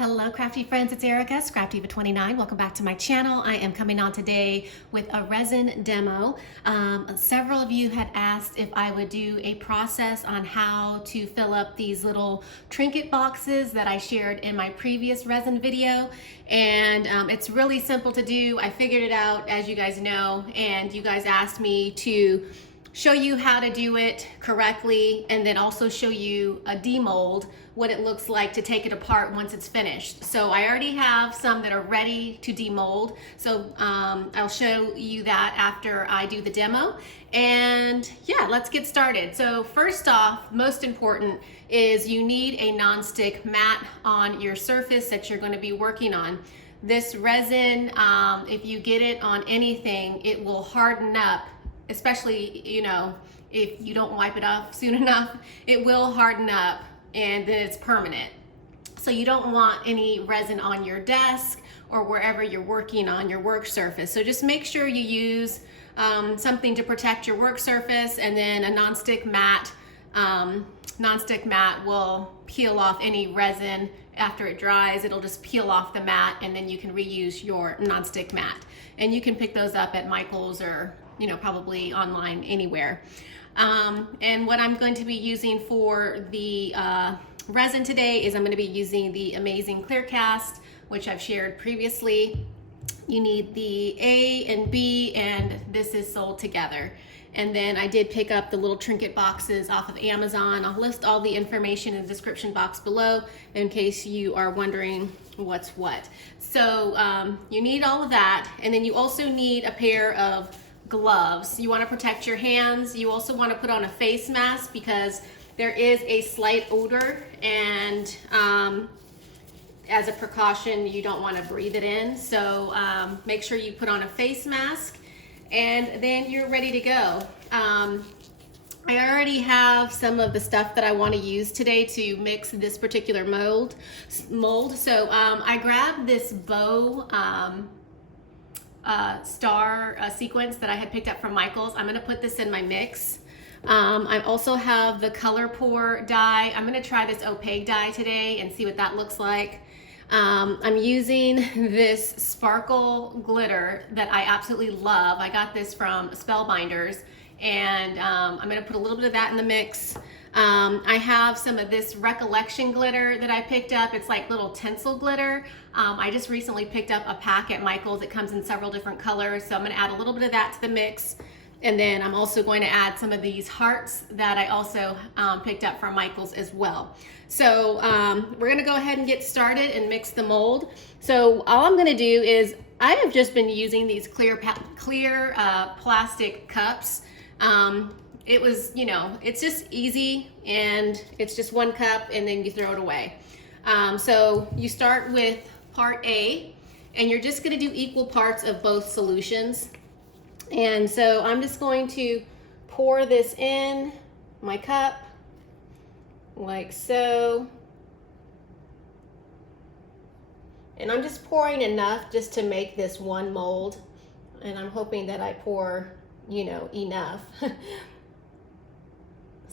Hello crafty friends, it's Erica, Scrap Diva 29. Welcome back to my channel. I am coming on today with a resin demo. Several of you had asked if I would do a process on how to fill up these little trinket boxes that I shared in my previous resin video. And it's really simple to do. I figured it out, as you guys know, and you guys asked me to show you how to do it correctly and then also show you a demold, what it looks like to take it apart once it's finished. So I already have some that are ready to demold. So I'll show you that after I do the demo. And yeah, let's get started. So first off, most important is you need a nonstick mat on your surface that you're going to be working on. This resin, if you get it on anything, it will harden up, especially, you know, if you don't wipe it off soon enough, it will harden up and then it's permanent. So you don't want any resin on your desk or wherever you're working on your work surface. So just make sure you use something to protect your work surface, and then a nonstick mat. Nonstick mat will peel off any resin after it dries. It'll just peel off the mat and then you can reuse your nonstick mat. And you can pick those up at Michael's or probably online anywhere. And what I'm going to be using for the resin today is I'm going to be using the amazing clear cast, which I've shared previously. You need the A and B, and this is sold together. And then I did pick up the little trinket boxes off of Amazon. I'll list all the information in the description box below in case you are wondering what's what. So you need all of that, and then you also need a pair of gloves. You want to protect your hands. You also want to put on a face mask because there is a slight odor, and as a precaution, you don't want to breathe it in. So make sure you put on a face mask, and then you're ready to go. I already have some of the stuff that I want to use today to mix this particular mold. So I grabbed this bow star sequence that I had picked up from Michael's. I'm going to put this in my mix. I also have the color pour dye. I'm going to try this opaque dye today and see what that looks like. I'm using this sparkle glitter that I absolutely love. I got this from Spellbinders, and I'm going to put a little bit of that in the mix. I have some of this recollection glitter that I picked up. It's like little tinsel glitter. I just recently picked up a pack at Michael's. It comes in several different colors, so I'm going to add a little bit of that to the mix. And then I'm also going to add some of these hearts that I also picked up from Michael's as well. So we're going to go ahead and get started and mix the mold. So all I'm going to do is I have just been using these clear plastic cups. It was, it's just easy, and it's just one cup and then you throw it away. So you start with part A, and you're just going to do equal parts of both solutions. And so I'm just going to pour this in my cup like so. And I'm just pouring enough just to make this one mold. And I'm hoping that I pour, enough. Because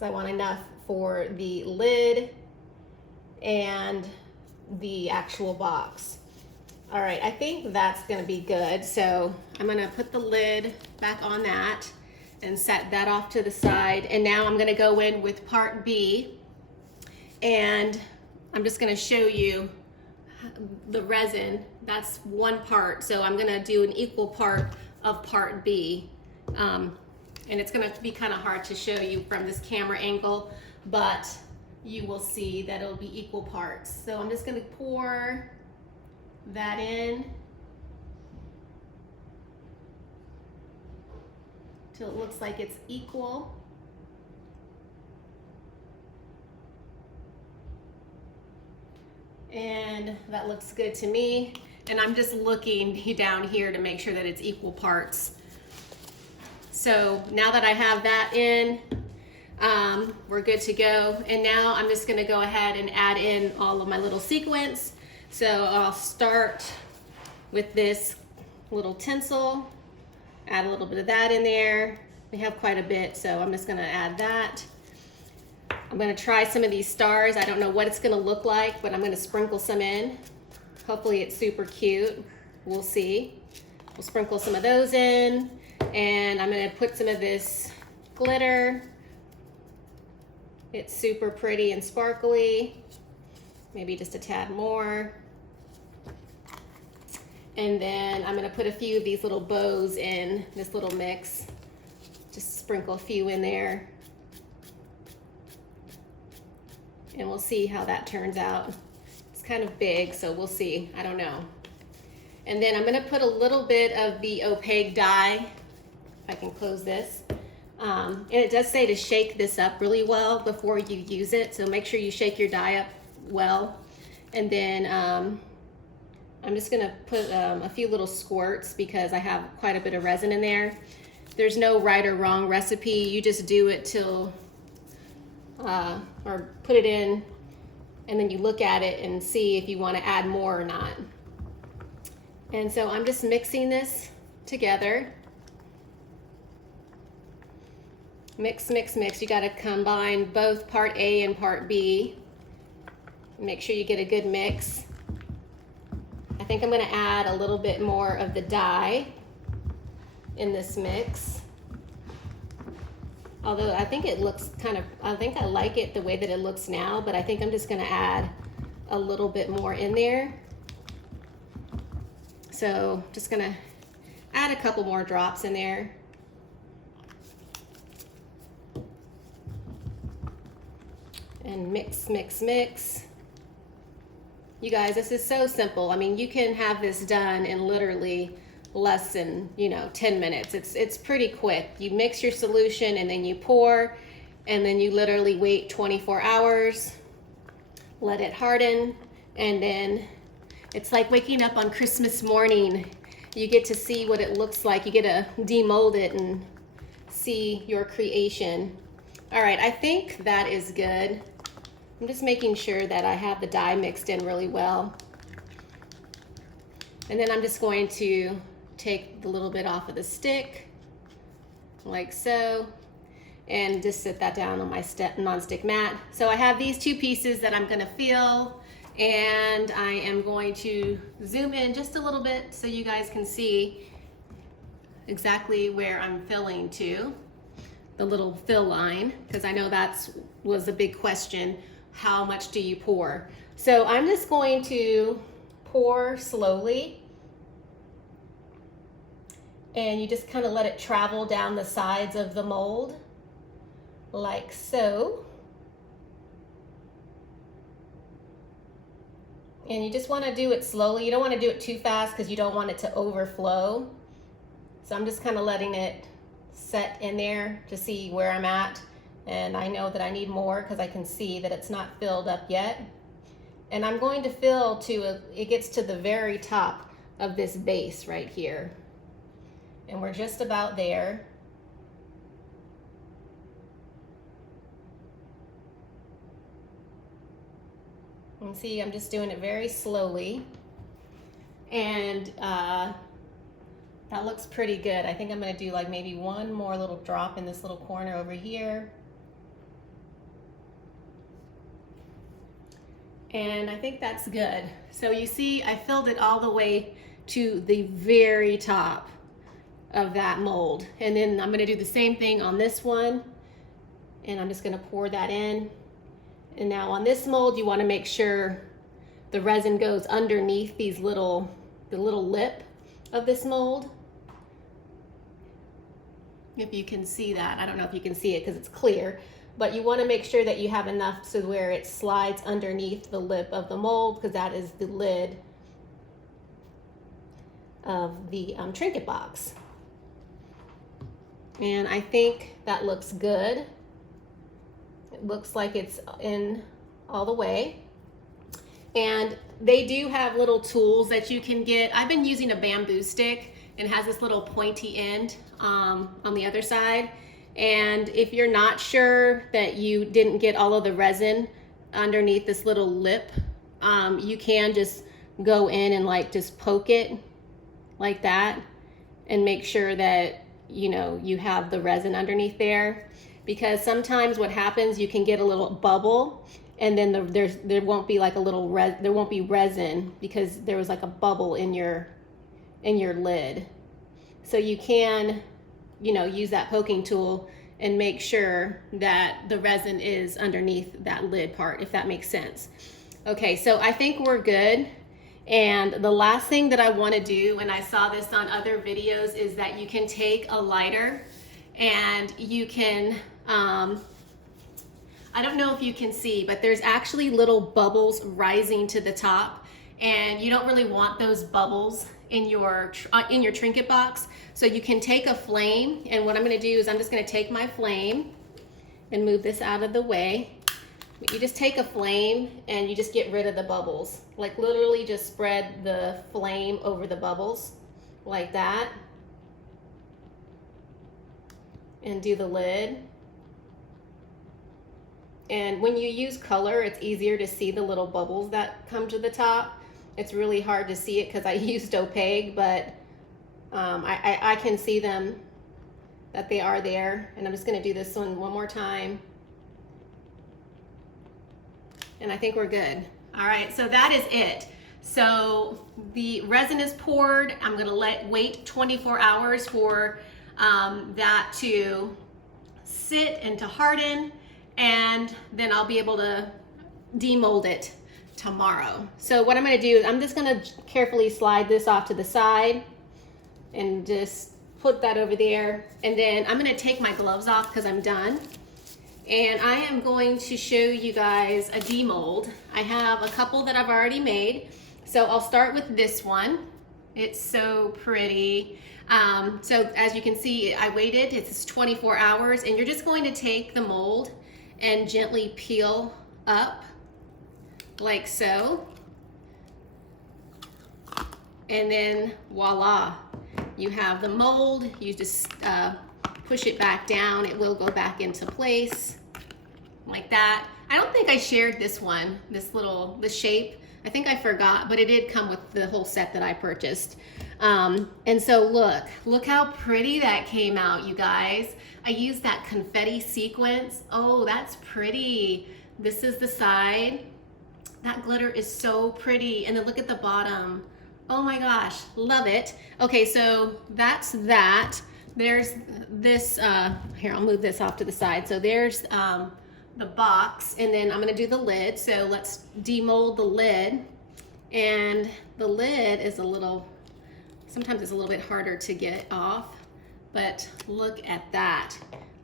I want enough for the lid and the actual box. All right, I think that's gonna be good. So I'm gonna put the lid back on that and set that off to the side. And now I'm gonna go in with part B, and I'm just gonna show you the resin. That's one part, so I'm gonna do an equal part of part B. And it's gonna be kind of hard to show you from this camera angle, but you will see that it'll be equal parts. So I'm just gonna pour that in till it looks like it's equal. And that looks good to me. And I'm just looking down here to make sure that it's equal parts. So now that I have that in, we're good to go. And now I'm just gonna go ahead and add in all of my little sequins. So I'll start with this little tinsel, add a little bit of that in there. We have quite a bit, so I'm just gonna add that. I'm gonna try some of these stars. I don't know what it's gonna look like, but I'm gonna sprinkle some in. Hopefully it's super cute. We'll see. We'll sprinkle some of those in, and I'm gonna put some of this glitter. It's super pretty and sparkly. Maybe just a tad more. And then I'm gonna put a few of these little bows in this little mix. Just sprinkle a few in there. And we'll see how that turns out. It's kind of big, so we'll see, I don't know. And then I'm gonna put a little bit of the opaque dye, if I can close this. And it does say to shake this up really well before you use it, so make sure you shake your dye up well. And then I'm just gonna put a few little squirts because I have quite a bit of resin in there. There's no right or wrong recipe, you just do it till, or put it in, and then you look at it and see if you wanna add more or not. And so I'm just mixing this together. Mix, mix, mix. You gotta combine both part A and part B. Make sure you get a good mix. I think I'm gonna add a little bit more of the dye in this mix. Although I think it looks kind of, I think I like it the way that it looks now, but I think I'm just gonna add a little bit more in there. So just gonna add a couple more drops in there. And mix, mix, mix. You guys, this is so simple. I mean, you can have this done in literally less than, 10 minutes. It's pretty quick. You mix your solution and then you pour, and then you literally wait 24 hours, let it harden, and then it's like waking up on Christmas morning. You get to see what it looks like. You get to demold it and see your creation. All right, I think that is good. I'm just making sure that I have the dye mixed in really well. And then I'm just going to take the little bit off of the stick, like so, and just sit that down on my non-stick mat. So I have these two pieces that I'm gonna fill, and I am going to zoom in just a little bit so you guys can see exactly where I'm filling to, the little fill line, because I know that was a big question. How much do you pour? So I'm just going to pour slowly, and you just kind of let it travel down the sides of the mold, like so. And you just want to do it slowly. You don't want to do it too fast because you don't want it to overflow. So I'm just kind of letting it set in there to see where I'm at. And I know that I need more because I can see that it's not filled up yet. And I'm going to fill to, it gets to the very top of this base right here. And we're just about there. And see, I'm just doing it very slowly. And that looks pretty good. I think I'm gonna do like maybe one more little drop in this little corner over here. And I think that's good. So you see, I filled it all the way to the very top of that mold. And then I'm gonna do the same thing on this one. And I'm just gonna pour that in. And now on this mold, you wanna make sure the resin goes underneath the little lip of this mold. If you can see that, I don't know if you can see it because it's clear, but you want to make sure that you have enough so where it slides underneath the lip of the mold, because that is the lid of the Trinket box. And I think that looks good. It looks like it's in all the way. And they do have little tools that you can get. I've been using a bamboo stick, and it has this little pointy end on the other side. And if you're not sure that you didn't get all of the resin underneath this little lip, you can just go in and like just poke it like that and make sure that you have the resin underneath there. Because sometimes what happens, you can get a little bubble and then there won't be like a little there won't be resin because there was like a bubble in your lid. So you can, you know, use that poking tool and make sure that the resin is underneath that lid part, if that makes sense. Okay, so I think we're good. And the last thing that I want to do, and I saw this on other videos, is that you can take a lighter and you can, I don't know if you can see, but there's actually little bubbles rising to the top, and you don't really want those bubbles in your Trinket box. So you can take a flame, and what I'm going to do is I'm just going to take my flame and move this out of the way. You just take a flame and you just get rid of the bubbles. Like literally just spread the flame over the bubbles like that. And do the lid. And when you use color, it's easier to see the little bubbles that come to the top. It's really hard to see it because I used opaque, but I can see them, that they are there. And I'm just going to do this one more time. And I think we're good. All right, so that is it. So the resin is poured. I'm gonna wait 24 hours for that to sit and to harden, and then I'll be able to demold it tomorrow. So what I'm gonna do is I'm just gonna carefully slide this off to the side and just put that over there. And then I'm gonna take my gloves off because I'm done. And I am going to show you guys a demold. I have a couple that I've already made. So I'll start with this one. It's so pretty. So as you can see, I waited, it's 24 hours, and you're just going to take the mold and gently peel up like so. And then voila, you have the mold. You just push it back down. It will go back into place like that. I don't think I shared this one, the shape. I think I forgot, but it did come with the whole set that I purchased. And so look how pretty that came out, you guys. I used that confetti sequence. Oh, that's pretty. This is the side. That glitter is so pretty. And then look at the bottom. Oh my gosh, love it. Okay, so that's that. There's this, here, I'll move this off to the side. So there's the box, and then I'm gonna do the lid. So let's demold the lid. And the lid is sometimes it's a little bit harder to get off, but look at that.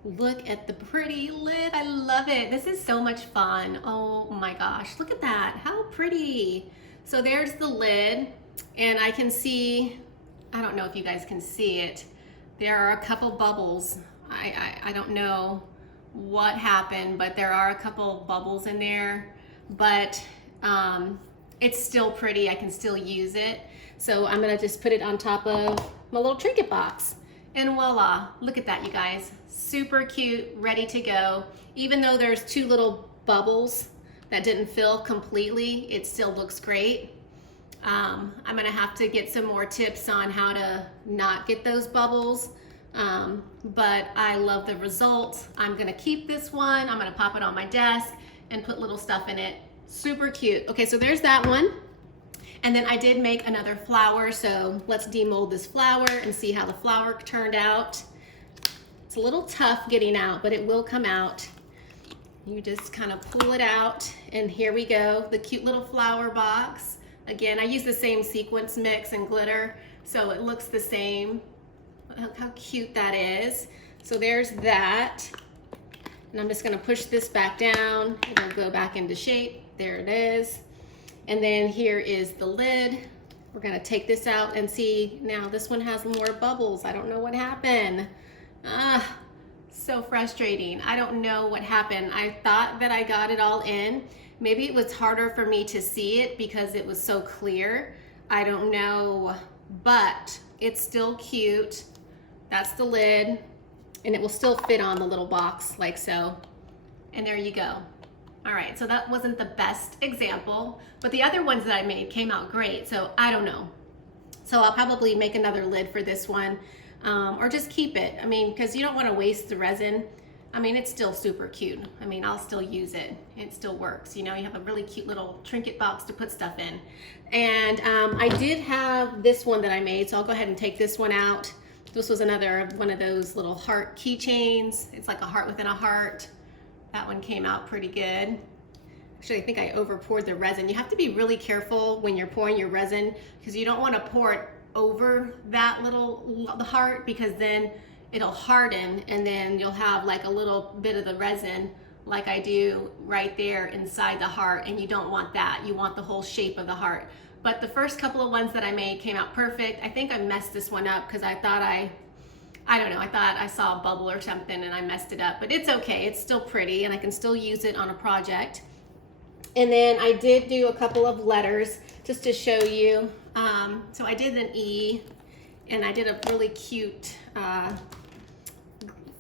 Look at the pretty lid, I love it. This is so much fun. Oh my gosh, look at that, how pretty. So there's the lid, and I can see, I don't know if you guys can see it, there are a couple bubbles. I don't know what happened, but there are a couple bubbles in there, but it's still pretty. I can still use it. So I'm gonna just put it on top of my little Trinket box, and voila, look at that, you guys. Super cute, ready to go. Even though there's two little bubbles that didn't fill completely, it still looks great. I'm gonna have to get some more tips on how to not get those bubbles. But I love the result. I'm gonna keep this one. I'm gonna pop it on my desk and put little stuff in it. Super cute. Okay, so there's that one. And then I did make another flower, so let's demold this flower and see how the flower turned out. It's a little tough getting out, but it will come out. You just kind of pull it out, and here we go, the cute little flower box. Again, I use the same sequence mix and glitter, so it looks the same. Look how cute that is. So there's that. And I'm just gonna push this back down. It'll go back into shape. There it is. And then here is the lid. We're gonna take this out and see, now this one has more bubbles. I don't know what happened. So frustrating. I don't know what happened. I thought that I got it all in. Maybe it was harder for me to see it because it was so clear. I don't know, but it's still cute. That's the lid, and it will still fit on the little box like so. And there you go. All right, so that wasn't the best example, but the other ones that I made came out great, so I don't know. So I'll probably make another lid for this one, or just keep it. I mean, because you don't want to waste the resin. I mean, it's still super cute. I mean, I'll still use it. It still works. You know, you have a really cute little Trinket box to put stuff in. And I did have this one that I made, so I'll go ahead and take this one out. This was another one of those little heart keychains. It's like a heart within a heart. That one came out pretty good. Actually, I think I over poured the resin. You have to be really careful when you're pouring your resin because you don't want to pour it over that the heart, because then it'll harden and then you'll have like a little bit of the resin like I do right there inside the heart, and you don't want that. You want the whole shape of the heart. But the first couple of ones that I made came out perfect. I think I messed this one up because I thought I don't know, I thought I saw a bubble or something and I messed it up, but it's okay. It's still pretty and I can still use it on a project. And then I did do a couple of letters just to show you. So I did an E, and I did a really cute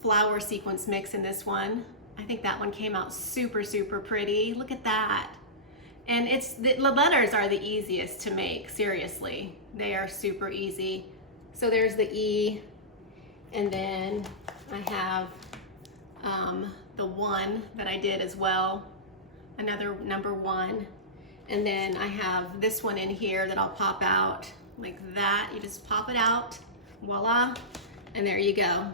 flower sequence mix in this one. I think that one came out super, super pretty. Look at that. And the letters are the easiest to make, seriously. They are super easy. So there's the E, and then I have the 1 that I did as well, another number 1. And then I have this one in here that I'll pop out like that. You just pop it out, voila, and there you go.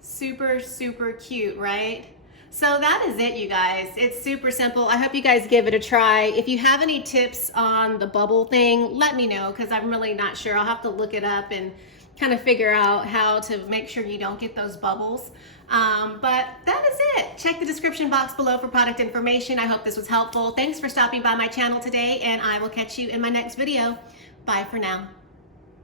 Super, super cute, right? So that is it, you guys. It's super simple. I hope you guys give it a try. If you have any tips on the bubble thing, let me know, because I'm really not sure. I'll have to look it up and kind of figure out how to make sure you don't get those bubbles. But that is it. Check the description box below for product information. I hope this was helpful. Thanks for stopping by my channel today, and I will catch you in my next video. Bye for now.